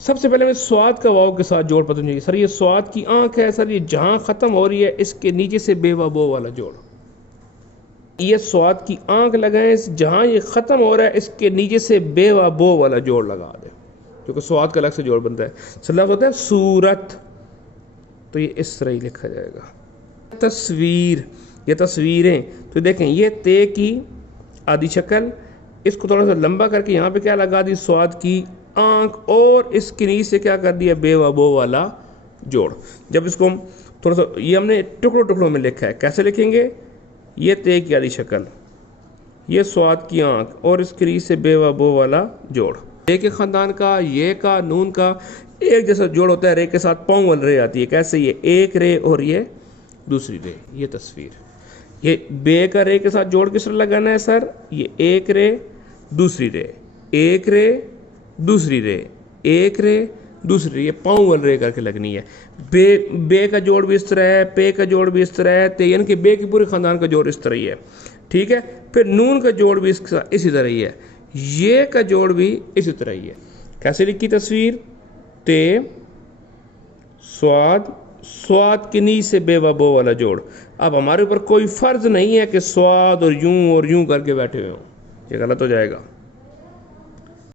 سب سے پہلے میں سواد کا واو کے ساتھ جوڑ پتہ چاہیے. سر یہ سواد کی آنکھ ہے، سر یہ جہاں ختم ہو رہی ہے اس کے نیچے سے بے و بو والا جوڑ. یہ سواد کی آنکھ لگائیں، جہاں یہ ختم ہو رہا ہے اس کے نیچے سے بے و بو والا جوڑ لگا دیں، کیونکہ سواد کا الگ سے جوڑ بنتا ہے. لفظ ہوتا ہے صورت، تو یہ اس طرح ہی لکھا جائے گا. تصویر، یہ تصویریں، تو دیکھیں یہ تے کی آدھی شکل، اس کو تھوڑا سا لمبا کر کے یہاں پہ کیا لگا دی، سواد کی آنکھ، اور اس کے نیچے سے کیا کر دیا، بے و بو والا جوڑ. جب اس کو ہم تھوڑا سا، یہ ہم نے ٹکڑوں ٹکڑوں میں لکھا ہے، کیسے لکھیں گے، یہ تے کی آدھی شکل، یہ سواد کی آنکھ، اور اس کے نیچے سے بے و بو والا جوڑ. ایک خاندان کا، یہ کا، نون کا ایک جیسا جوڑ ہوتا ہے، رے کے ساتھ پاؤں رے آتی ہے. کیسے، یہ ایک رے اور یہ دوسری رے. یہ تصویر. یہ بے کا رے کے ساتھ جوڑ کس طرح لگانا ہے سر، یہ ایک رے دوسری رے، ایک رے دوسری رے، ایک رے دوسری رے، یہ پاؤں رے کر کے لگنی ہے. بے کا جوڑ بھی اس طرح ہے، پے کا جوڑ بھی اس طرح ہے، یعنی کہ بے کی پورے خاندان کا جوڑ اس طرح ہی ہے. ٹھیک ہے. پھر نون کا جوڑ بھی اسی طرح ہی ہے، یہ کا جوڑ بھی اسی طرح ہی ہے. کیسے لکھی تصویر، تے سواد، سواد کے نیچے سے بے و بو والا جوڑ. اب ہمارے اوپر کوئی فرض نہیں ہے کہ سواد اور یوں کر کے بیٹھے ہوئے ہوں، یہ غلط ہو جائے گا.